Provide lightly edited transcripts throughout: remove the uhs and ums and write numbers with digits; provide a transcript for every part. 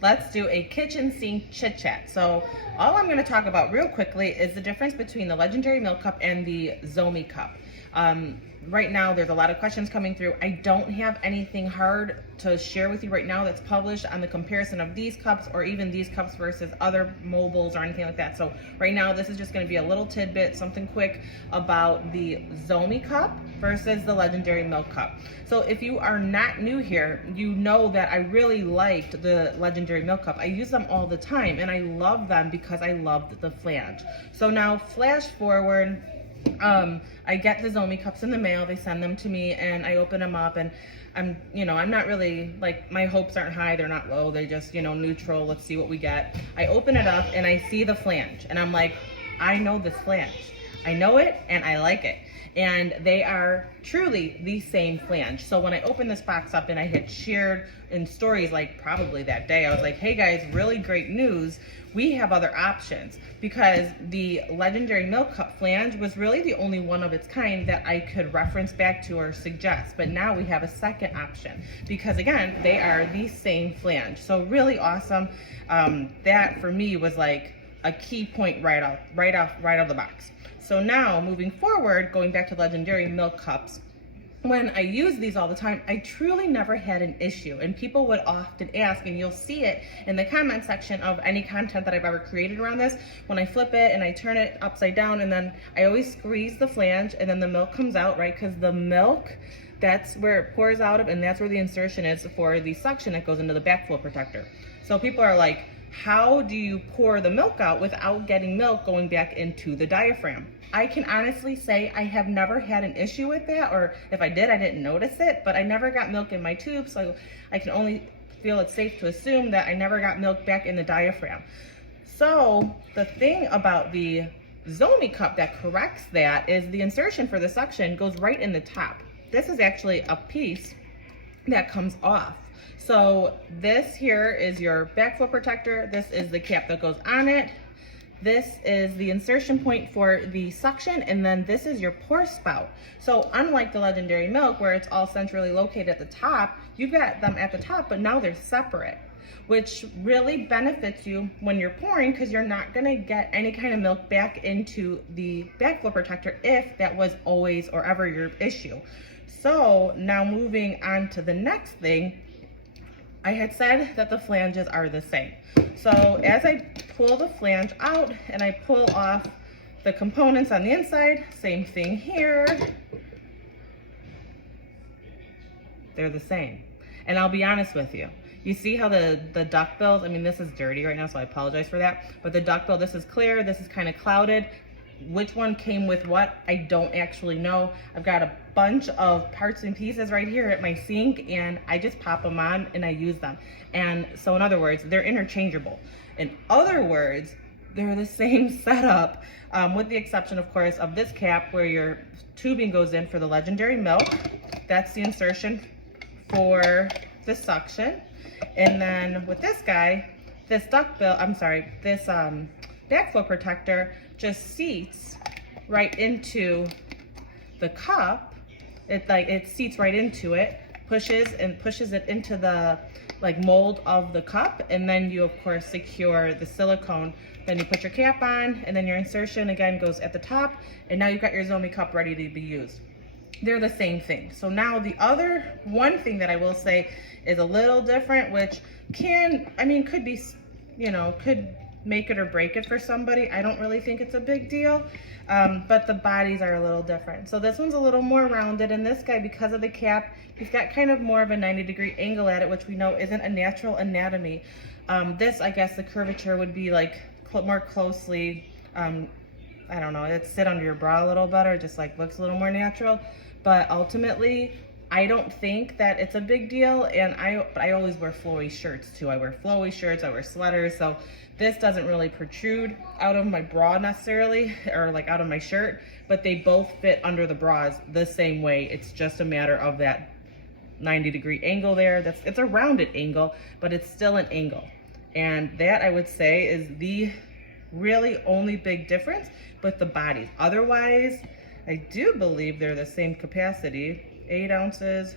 let's do a kitchen sink chit chat. So all I'm going to talk about real quickly is the difference between the Legendairy Milk Cup and the Zomee Cup. Right now there's a lot of questions coming through. I don't have anything hard to share with you right now that's published on the comparison of these cups or even these cups versus other mobiles or anything like that. So right now this is just going to be a little tidbit, something quick about the Zomee Cup versus the Legendairy Milk Cup. So if you are not new here, you know that I really liked the Legendairy Milk Cup. I use them all the time and I love them because I loved the flange. So now flash forward, I get the Zomee Cups in the mail. They send them to me and I open them up, and I'm not really, like, my hopes aren't high, they're not low, they just, neutral. Let's see what we get. I open it up and I see the flange and I'm like, I know this flange. I know it and I like it. And they are truly the same flange. So when I opened this box up and I had shared in stories, like probably that day, I was like, hey guys, really great news. We have other options, because the Legendairy Milk Cup flange was really the only one of its kind that I could reference back to or suggest. But now we have a second option, because again, they are the same flange. So really awesome. That for me was like a key point right out of the box. So now moving forward, going back to Legendairy Milk Cups, when I use these all the time, I truly never had an issue. And people would often ask, and you'll see it in the comment section of any content that I've ever created around this, when I flip it and I turn it upside down, and then I always squeeze the flange and then the milk comes out, right? Because the milk, that's where it pours out of, and that's where the insertion is for the suction that goes into the backflow protector. So people are like, how do you pour the milk out without getting milk going back into the diaphragm? I can honestly say I have never had an issue with that, or if I did, I didn't notice it, but I never got milk in my tube, so I can only feel it's safe to assume that I never got milk back in the diaphragm. So the thing about the Zomee Cup that corrects that is the insertion for the suction goes right in the top. This is actually a piece that comes off. So this here is your backflow protector. This is the cap that goes on it. This is the insertion point for the suction, and then this is your pour spout. So unlike the Legendairy Milk, where it's all centrally located at the top, you've got them at the top, but now they're separate, which really benefits you when you're pouring, because you're not gonna get any kind of milk back into the backflow protector if that was always or ever your issue. So now moving on to the next thing, I had said that the flanges are the same. So as I pull the flange out and I pull off the components on the inside, same thing here, they're the same. And I'll be honest with you, you see how the duckbills, I mean, this is dirty right now, so I apologize for that, but the duckbill, this is clear, this is kind of clouded. Which one came with what, I don't actually know. I've got a bunch of parts and pieces right here at my sink, and I just pop them on and I use them. And so in other words, they're interchangeable. In other words, they're the same setup, with the exception, of course, of this cap where your tubing goes in for the Legendairy Milk. That's the insertion for the suction. And then with this guy, this backflow protector just seats right into the cup. It seats right into it, pushes it into the mold of the cup, and then you of course secure the silicone. Then you put your cap on, and then your insertion again goes at the top, and now you've got your Zomee Cup ready to be used. They're the same thing. So now the other one thing that I will say is a little different, which could be, could make it or break it for somebody. I don't really think it's a big deal, but the bodies are a little different. So this one's a little more rounded, and this guy, because of the cap, he's got kind of more of a 90-degree angle at it, which we know isn't a natural anatomy. This, I guess the curvature would be like more closely, I don't know, it'd sit under your bra a little better, just looks a little more natural. But ultimately, I don't think that it's a big deal, and I always wear flowy shirts too. I wear flowy shirts, I wear sweaters, so this doesn't really protrude out of my bra necessarily, or out of my shirt, but they both fit under the bras the same way. It's just a matter of that 90-degree angle there. It's a rounded angle, but it's still an angle. And that, I would say, is the really only big difference with the bodies. Otherwise, I do believe they're the same capacity, 8 ounces,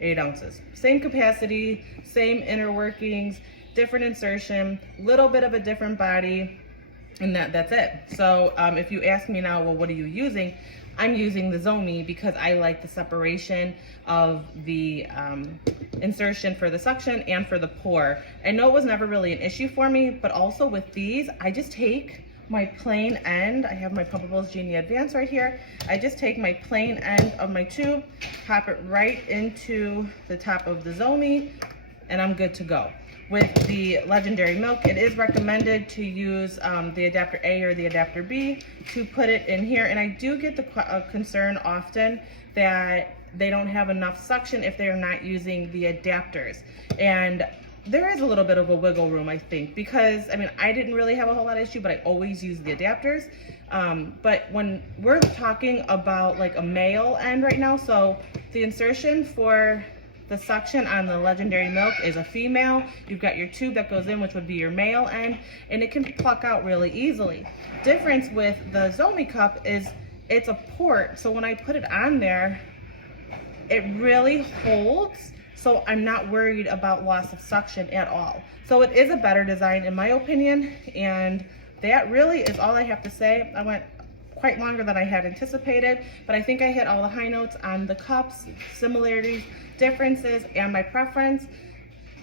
8 ounces. Same capacity, same inner workings. different insertion, little bit of a different body, and that's it. So if you ask me now, well, what are you using? I'm using the Zomee because I like the separation of the insertion for the suction and for the pour. I know it was never really an issue for me, but also with these, I just take my plain end. I have my Pumpables Genie Advance right here. I just take my plain end of my tube, pop it right into the top of the Zomee, and I'm good to go. With the Legendairy Milk, it is recommended to use the adapter A or the adapter B to put it in here. And I do get the concern often that they don't have enough suction if they're not using the adapters. And there is a little bit of a wiggle room, I think, because I mean, I didn't really have a whole lot of issue, but I always use the adapters. But when we're talking about like a male end right now, so the insertion for the suction on the Legendairy Milk is a female. You've got your tube that goes in, which would be your male end, and it can pluck out really easily. Difference with the Zomee Cup is it's a port, so when I put it on there, it really holds, so I'm not worried about loss of suction at all. So it is a better design in my opinion, and that really is all I have to say. I went quite longer than I had anticipated, but I think I hit all the high notes on the cups, similarities, differences, and my preference,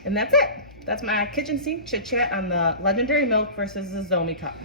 and that's it. That's my kitchen sink chit chat on the Legendairy Milk versus the Zomee Cup.